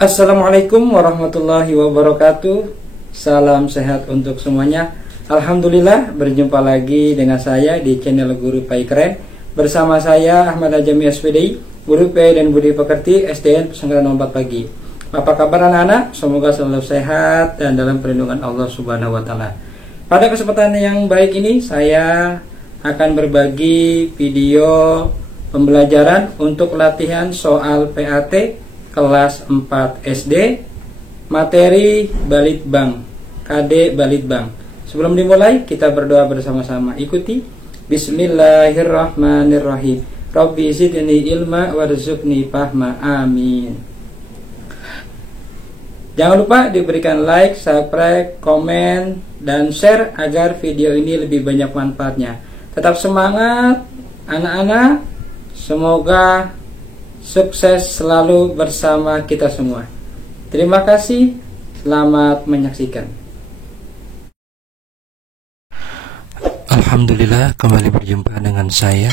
Assalamualaikum warahmatullahi wabarakatuh. Salam sehat untuk semuanya. Alhamdulillah berjumpa lagi dengan saya di channel Guru PAI Keren. Bersama saya Ahmad Ajami SPDI, Guru PAI dan Budi Pekerti SDN Pesantren 4 Pagi. Apa kabar anak-anak? Semoga selalu sehat dan dalam perlindungan Allah Subhanahu wa taala. Pada kesempatan yang baik ini saya akan berbagi video pembelajaran untuk latihan soal PAT kelas 4 SD, materi Balitbang, KD Balitbang. Sebelum dimulai, kita berdoa bersama-sama. Ikuti. Bismillahirrahmanirrahim. Rabbi zidni ilma warzuqni fahma. Amin. Jangan lupa diberikan like, subscribe, komen, dan share agar video ini lebih banyak manfaatnya. Tetap semangat anak-anak. Semoga sukses selalu bersama kita semua. Terima kasih. Selamat menyaksikan. Alhamdulillah, kembali berjumpa dengan saya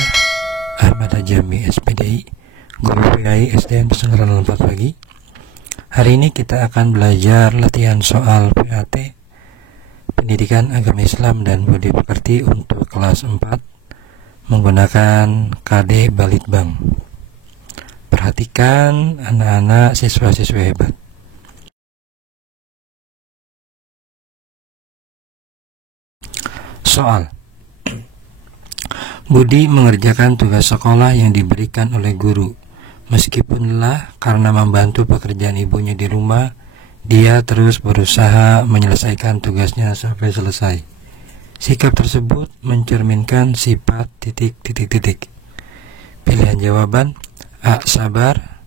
Ahmad Ajami SPDI, Guru PAI SDN Pesantren 4 Pagi. Hari ini kita akan belajar latihan soal PAT Pendidikan Agama Islam dan Budi Pekerti untuk kelas 4 menggunakan KD Balitbang. Perhatikan anak-anak siswa-siswi hebat. Soal. Budi mengerjakan tugas sekolah yang diberikan oleh guru. Meskipun lelah karena membantu pekerjaan ibunya di rumah, dia terus berusaha menyelesaikan tugasnya sampai selesai. Sikap tersebut mencerminkan sifat ... Pilihan jawaban: A. Sabar,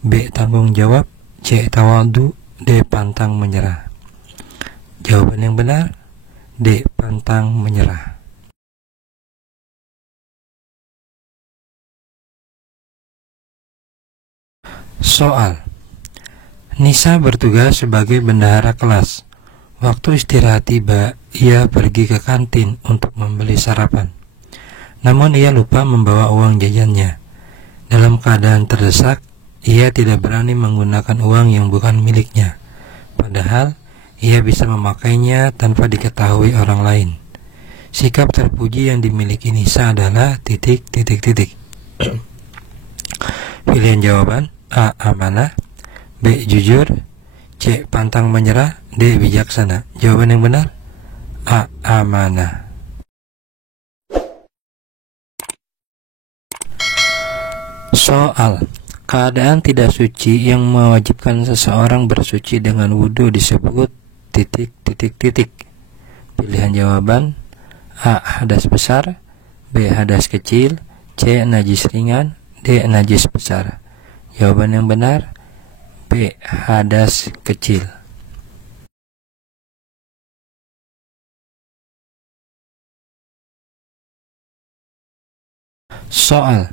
B. Tanggung jawab, C. Tawadu, D. Pantang menyerah. Jawaban yang benar D. Pantang menyerah. Soal. Nisa bertugas sebagai bendahara kelas. Waktu istirahat tiba, ia pergi ke kantin untuk membeli sarapan. Namun ia lupa membawa uang jajannya. Dalam keadaan terdesak, ia tidak berani menggunakan uang yang bukan miliknya. Padahal, ia bisa memakainya tanpa diketahui orang lain. Sikap terpuji yang dimiliki Nisa adalah ... Pilihan jawaban: A. Amanah, B. Jujur, C. Pantang menyerah, D. Bijaksana. Jawaban yang benar A. Amanah. Soal. Keadaan tidak suci yang mewajibkan seseorang bersuci dengan wudhu disebut ... Pilihan jawaban: A. Hadas besar, B. Hadas kecil, C. Najis ringan, D. Najis besar. Jawaban yang benar B. Hadas kecil. Soal.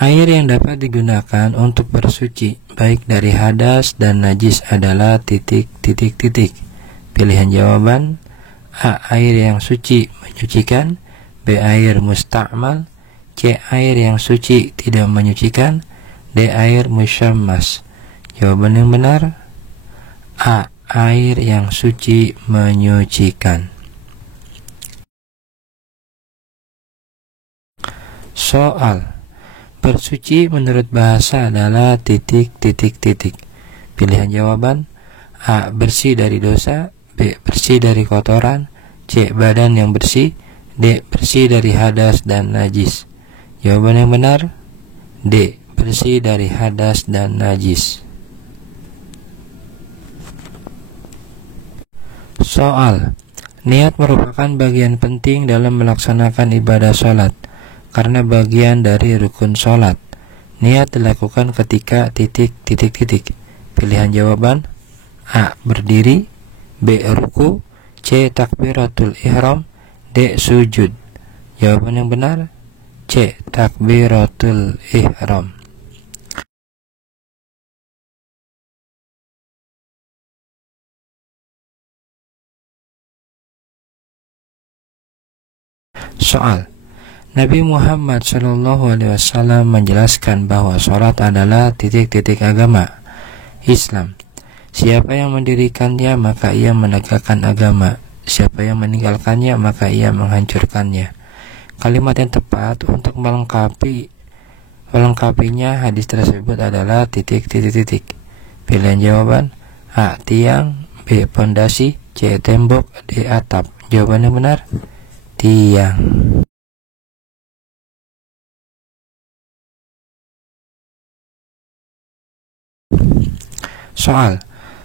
Air yang dapat digunakan untuk bersuci baik dari hadas dan najis adalah ... Pilihan jawaban: A. Air yang suci menyucikan, B. Air musta'mal, C. Air yang suci tidak menyucikan, D. Air musyammas. Jawaban yang benar A. Air yang suci menyucikan. Soal. Bersuci menurut bahasa adalah ... Pilihan jawaban: A. Bersih dari dosa, B. Bersih dari kotoran, C. Badan yang bersih, D. Bersih dari hadas dan najis. Jawaban yang benar D. Bersih dari hadas dan najis. Soal. Niat merupakan bagian penting dalam melaksanakan ibadah sholat karena bagian dari rukun sholat. Niat dilakukan ketika ... Pilihan jawaban: A. Berdiri, B. Ruku, C. Takbiratul ihram, D. Sujud. Jawaban yang benar C. Takbiratul ihram. Soal. Nabi Muhammad SAW menjelaskan bahwa sholat adalah ... agama. Islam. Siapa yang mendirikannya maka ia menegakkan agama. Siapa yang meninggalkannya maka ia menghancurkannya. Kalimat yang tepat untuk melengkapinya hadis tersebut adalah titik. Pilihan jawaban: A. Tiang, B. Pondasi, C. Tembok, D. Atap. Jawaban yang benar: tiang. Soal: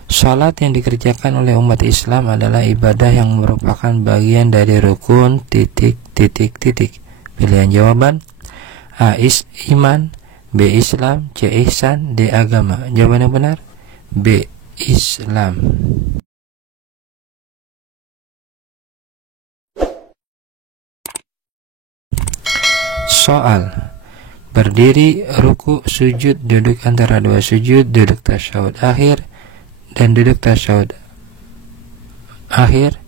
salat yang dikerjakan oleh umat Islam adalah ibadah yang merupakan bagian dari rukun titik. Pilihan jawaban: A. Iman, B. Islam, C. Ihsan, D. Agama. Jawaban yang benar: B. Islam. Soal: berdiri, ruku, sujud, duduk antara dua sujud, duduk tasyahud akhir, dan duduk tasyahud akhir.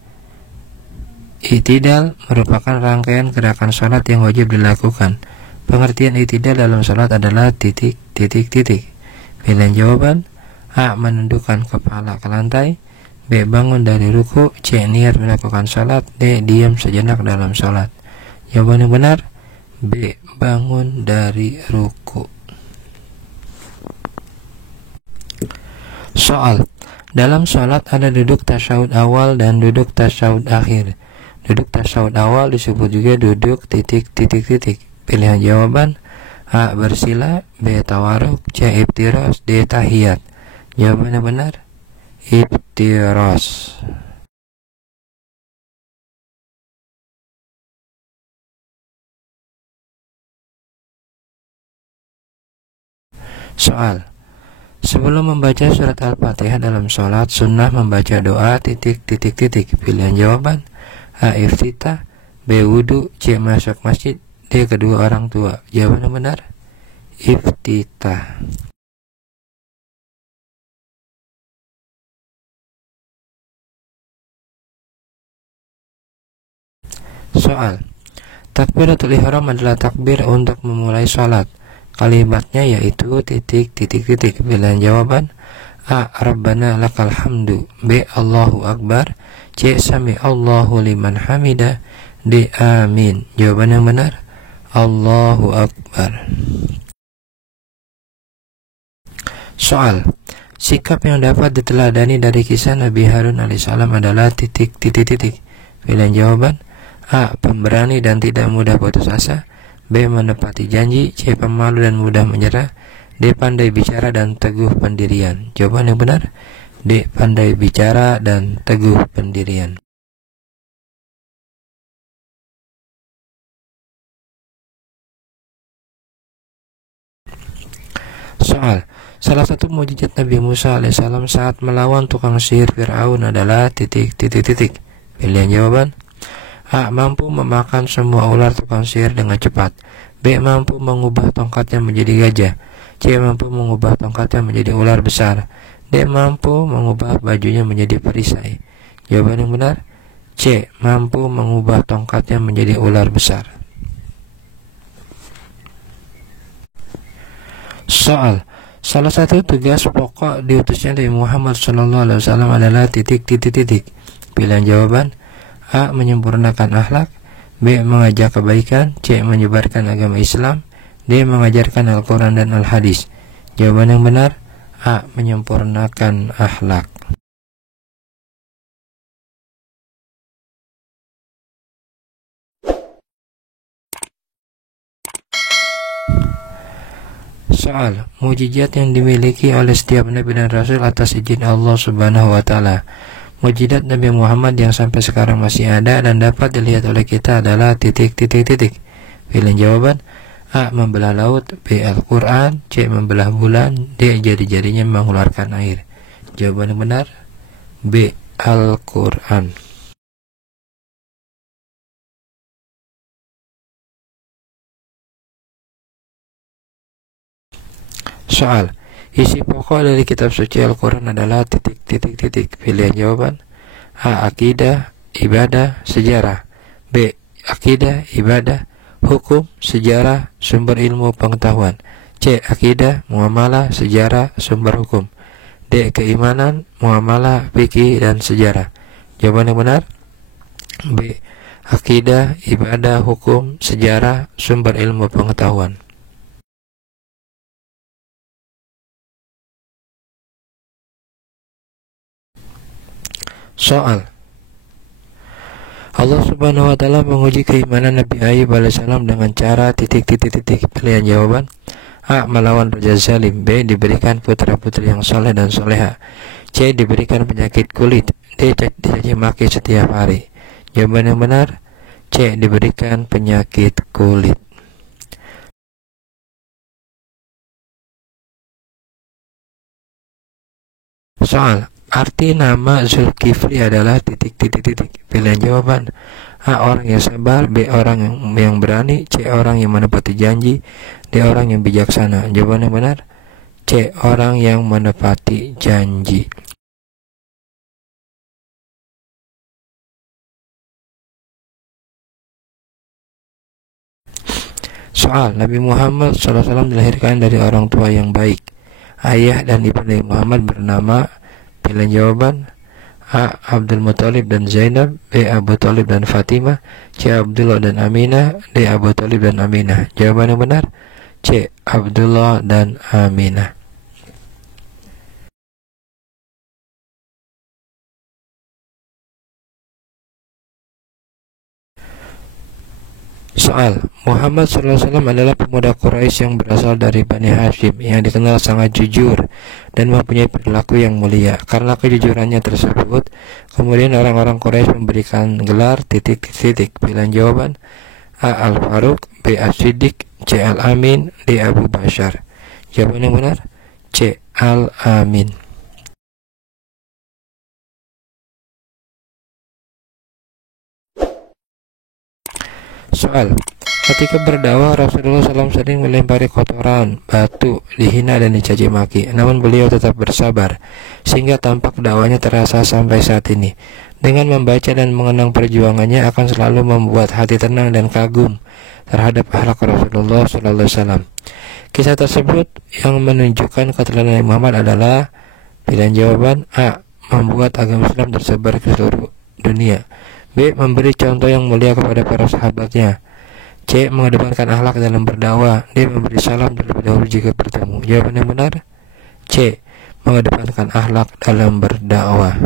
I'tidal merupakan rangkaian gerakan sholat yang wajib dilakukan. Pengertian i'tidal dalam sholat adalah titik. Pilihan jawaban: A. menundukkan kepala ke lantai, B. bangun dari ruku, C. niat melakukan sholat, D. diam sejenak dalam sholat. Jawaban yang benar: B. bangun dari ruku. Soal: dalam sholat ada duduk tasyahud awal dan duduk tasyahud akhir. Duduk tasyahud awal disebut juga duduk titik. Pilihan jawaban: A. bersila, B. tawaruk, C. iftiras, D. tahiyat. Jawaban yang benar: iftiras. Soal: sebelum membaca surat Al-Fatihah dalam sholat, sunnah membaca doa titik. Pilihan jawaban: A. iftitah, B. wudu, C. masuk masjid, D. kedua orang tua. Jawaban yang benar: iftitah. Soal: takbiratul ihram adalah takbir untuk memulai sholat. Kalimatnya yaitu titik. Pilihan jawaban: A. Rabbana lakal hamdu, B. Allahu akbar, C. sami Allahu liman hamidah, D. amin. Jawaban yang benar: Allahu akbar. Soal: sikap yang dapat diteladani dari kisah Nabi Harun alaihissalam adalah titik. Pilihan jawaban: A. pemberani dan tidak mudah putus asa, B. menepati janji, C. pemalu dan mudah menyerah, D. pandai bicara dan teguh pendirian. Jawaban yang benar: D. pandai bicara dan teguh pendirian. Soal: salah satu mukjizat Nabi Musa alaihissalam saat melawan tukang sihir Fir'aun adalah titik. Pilihan jawaban: A. mampu memakan semua ular tukang sihir dengan cepat, B. mampu mengubah tongkatnya menjadi gajah, C. mampu mengubah tongkatnya menjadi ular besar, D. mampu mengubah bajunya menjadi perisai. Jawaban yang benar: C. mampu mengubah tongkatnya menjadi ular besar. Soal: salah satu tugas pokok diutusnya Nabi Muhammad SAW adalah titik. Pilihan jawaban: A. menyempurnakan akhlak, B. mengajak kebaikan, C. menyebarkan agama Islam, D. mengajarkan Al-Quran dan Al-Hadis. Jawaban yang benar: A. menyempurnakan akhlak. Soal: mukjizat yang dimiliki oleh setiap Nabi dan Rasul atas izin Allah Subhanahu wa Ta'ala. Mukjizat Nabi Muhammad yang sampai sekarang masih ada dan dapat dilihat oleh kita adalah titik. Pilihan jawaban: A. membelah laut, B. Al-Quran, C. membelah bulan, D. jari-jarinya mengeluarkan air. Jawaban yang benar: B. Al-Quran. Soal: isi pokok dari kitab suci Al-Quran adalah titik. Pilihan jawaban: A. akidah, ibadah, sejarah, B. akidah, ibadah, hukum, sejarah, sumber ilmu pengetahuan, C. akidah, muamalah, sejarah, sumber hukum, D. Keimanan, muamalah, fikih, dan sejarah. Jawaban yang benar B. Akidah, ibadah, hukum, sejarah, sumber ilmu pengetahuan. Soal. Allah Subhanahu wa taala menguji keimanan Nabi Ayub alaihissalam dengan cara titik. Pilihan jawaban A. Melawan raja zalim. B. Diberikan putra-putri yang soleh dan soleha. C. Diberikan penyakit kulit. D. Dicaci maki setiap hari. Jawaban yang benar C. Diberikan penyakit kulit. Soal. Arti nama Zulkifli adalah titik. Pilihan jawaban A. Orang yang sabar. B. Orang yang berani. C. Orang yang menepati janji. D. Orang yang bijaksana. Jawaban yang benar C. Orang yang menepati janji. Soal. Nabi Muhammad SAW dilahirkan dari orang tua yang baik. Ayah dan ibu Nabi Muhammad bernama. Pilihan jawaban A. Abdul Muthalib dan Zainab. B. Abu Thalib dan Fatimah. C. Abdullah dan Aminah. D. Abu Thalib dan Aminah. Jawaban yang benar C. Abdullah dan Aminah. Soal. Muhammad SAW adalah pemuda Quraisy yang berasal dari Bani Hashim yang dikenal sangat jujur dan mempunyai perilaku yang mulia. Karena kejujurannya tersebut, kemudian orang-orang Quraisy memberikan gelar titik. Pilihan jawaban A. Al-Faruq. B. As-Siddiq. C. Al-Amin. D. Abu Bashar. Jawaban yang benar C. Al-Amin. Soal. Ketika berdakwah, Rasulullah SAW sering melempari kotoran, batu, dihina dan dicaci maki. Namun beliau tetap bersabar, sehingga tampak dakwanya terasa sampai saat ini. Dengan membaca dan mengenang perjuangannya akan selalu membuat hati tenang dan kagum terhadap akhlak Rasulullah SAW. Kisah tersebut yang menunjukkan keteladanan Muhammad adalah pilihan jawaban A. Membuat agama Islam tersebar ke seluruh dunia. B. Memberi contoh yang mulia kepada para sahabatnya. C. Mengedepankan akhlak dalam berdakwah. D. Memberi salam terlebih dahulu jika bertemu. Jawaban yang benar C. Mengedepankan akhlak dalam berdakwah.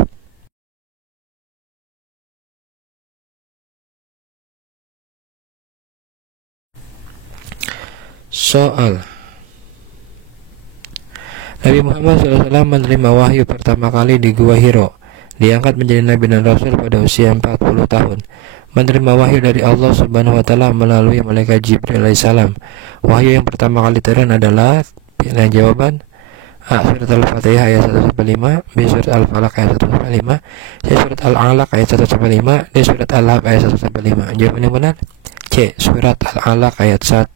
Soal. Nabi Muhammad SAW menerima wahyu pertama kali di Gua Hiro. Diangkat menjadi Nabi dan Rasul pada usia 40 tahun. Menerima wahyu dari Allah Subhanahu wa taala melalui malaikat Jibril alaihissalam. Wahyu yang pertama kali turun adalah pilihan jawaban A. Surat Al-Fatihah ayat 1-5. B. Surat Al-Falaq ayat 1-5. C. Surat Al-Alaq ayat 1-5. D. Surat Al-Lahab ayat 1-5. Jawaban yang benar C. Surat Al-Alaq ayat 1-5.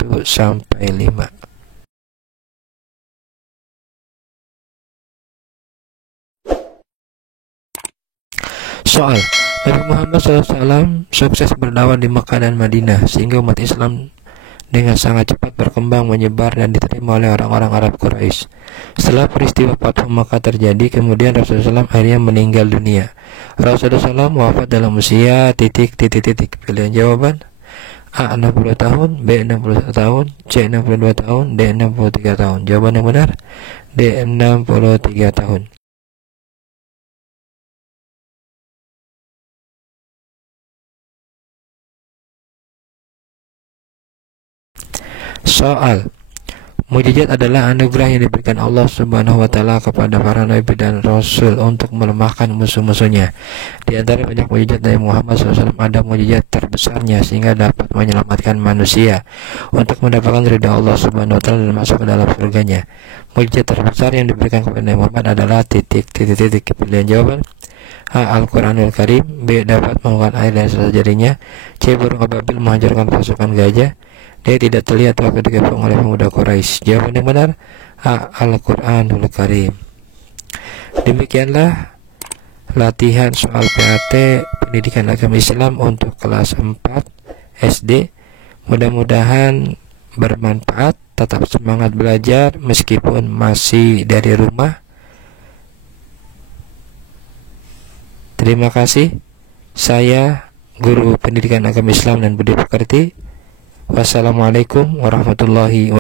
Soal. Nabi Muhammad SAW sukses berdakwah di Makkah dan Madinah sehingga umat Islam dengan sangat cepat berkembang, menyebar dan diterima oleh orang-orang Arab Quraisy. Setelah peristiwa Fathu Makkah terjadi, kemudian Rasulullah SAW akhirnya meninggal dunia. Rasulullah SAW wafat dalam usia titik. Pilihan jawaban A. 60 tahun. B. 61 tahun. C. 62 tahun. D. 63 tahun. Jawaban yang benar D. 63 tahun. Soal. Mukjizat adalah anugerah yang diberikan Allah Subhanahu wa taala kepada para nabi dan rasul untuk melemahkan musuh-musuhnya. Di antara banyak mukjizat Nabi Muhammad SAW ada mukjizat terbesarnya sehingga dapat menyelamatkan manusia untuk mendapatkan ridha Allah Subhanahu wa taala dan masuk ke dalam surganya. Mukjizat terbesar yang diberikan kepada Nabi Muhammad adalah titik. Pilihan jawaban A. Al-Quranul Karim. B. Dapat mengeluarkan air dari sisa jarinya. C. Burung ababil menghancurkan pasukan gajah. D. Tidak terlihat waktu digabung oleh pemuda Quraisy. Jawaban yang benar A. Al-Quranul Karim. Demikianlah latihan soal PAT Pendidikan Agama Islam untuk kelas 4 SD. Mudah-mudahan bermanfaat. Tetap semangat belajar meskipun masih dari rumah. Terima kasih. Saya Guru Pendidikan Agama Islam dan Budi Pekerti. Wassalamualaikum warahmatullahi wabarakatuh.